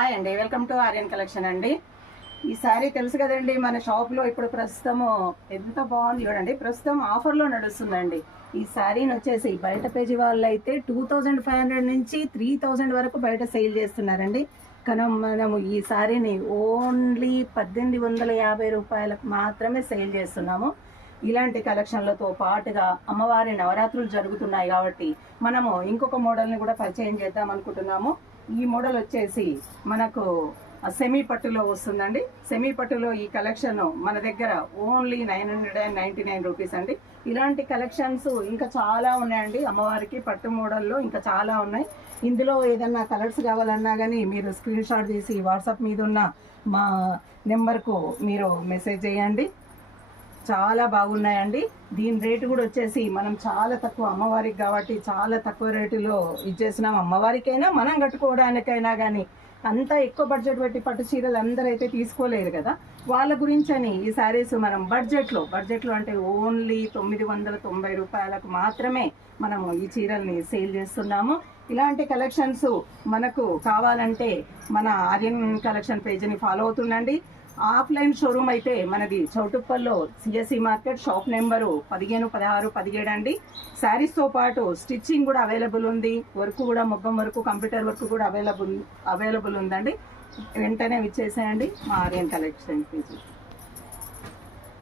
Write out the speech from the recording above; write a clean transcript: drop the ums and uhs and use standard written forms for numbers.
Hi అండి, welcome to Aryan collection అండి. ఈ సారీ తెలుసు కదండి, మన షాప్లో ఇప్పుడు ప్రస్తుతము ఎంత బాగుంది చూడండి. ప్రస్తుతం ఆఫర్లో నడుస్తుందండి. ఈ సారీని వచ్చేసి బయట పేజీ వాళ్ళు అయితే 2500 నుంచి 3000 వరకు బయట సేల్ చేస్తున్నారండి. కానీ మనము ఈ సారీని ఓన్లీ 1850 రూపాయలకు మాత్రమే సేల్ చేస్తున్నాము. ఇలాంటి కలెక్షన్లతో పాటుగా అమ్మవారి నవరాత్రులు జరుగుతున్నాయి కాబట్టి మనము ఇంకొక మోడల్ని కూడా పరిచయం చేద్దాం అనుకుంటున్నాము. ఈ మోడల్ వచ్చేసి మనకు సెమీ పట్టులో వస్తుందండి. సెమీ పట్టులో ఈ కలెక్షన్ మన దగ్గర ఓన్లీ 999 రూపీస్ అండి. ఇలాంటి కలెక్షన్స్ ఇంకా చాలా ఉన్నాయండి. అమ్మవారికి పట్టు మోడల్లో ఇంకా చాలా ఉన్నాయి. ఇందులో ఏదన్నా కలర్స్ కావాలన్నా కానీ మీరు స్క్రీన్ షాట్ తీసి వాట్సాప్ మీద ఉన్న మా నెంబర్కు మీరు మెసేజ్ చేయండి. చాలా బాగున్నాయండి. దీని రేటు కూడా వచ్చేసి మనం చాలా తక్కువ, అమ్మవారికి కాబట్టి చాలా తక్కువ రేటులో ఇచ్చేసినాం. అమ్మవారికైనా మనం కట్టుకోవడానికైనా కానీ అంత ఎక్కువ బడ్జెట్ పెట్టి పట్టు చీరలు అందరైతే తీసుకోలేరు కదా, వాళ్ళ గురించి అని ఈ శారీస్ మనం బడ్జెట్లో అంటే ఓన్లీ 990 రూపాయలకు మాత్రమే మనము ఈ చీరల్ని సేల్ చేస్తున్నాము. ఇలాంటి కలెక్షన్స్ మనకు కావాలంటే మన ఆర్యన్ కలెక్షన్ పేజీని ఫాలో అవుతుండండి. ఆఫ్లైన్ షోరూమ్ అయితే మనది చౌటుప్పల్లో సిఎస్సి మార్కెట్, షాప్ నెంబరు 15, 16, 17 అండి. శారీస్తో పాటు స్టిచ్చింగ్ కూడా అవైలబుల్ ఉంది. వర్క్ కూడా మొగ్గం వర్క్, కంప్యూటర్ వర్క్ కూడా అవైలబుల్ ఉందండి. వెంటనే విచ్చేసేయండి మా ఆర్యన్ కలెక్షన్ పేజీ.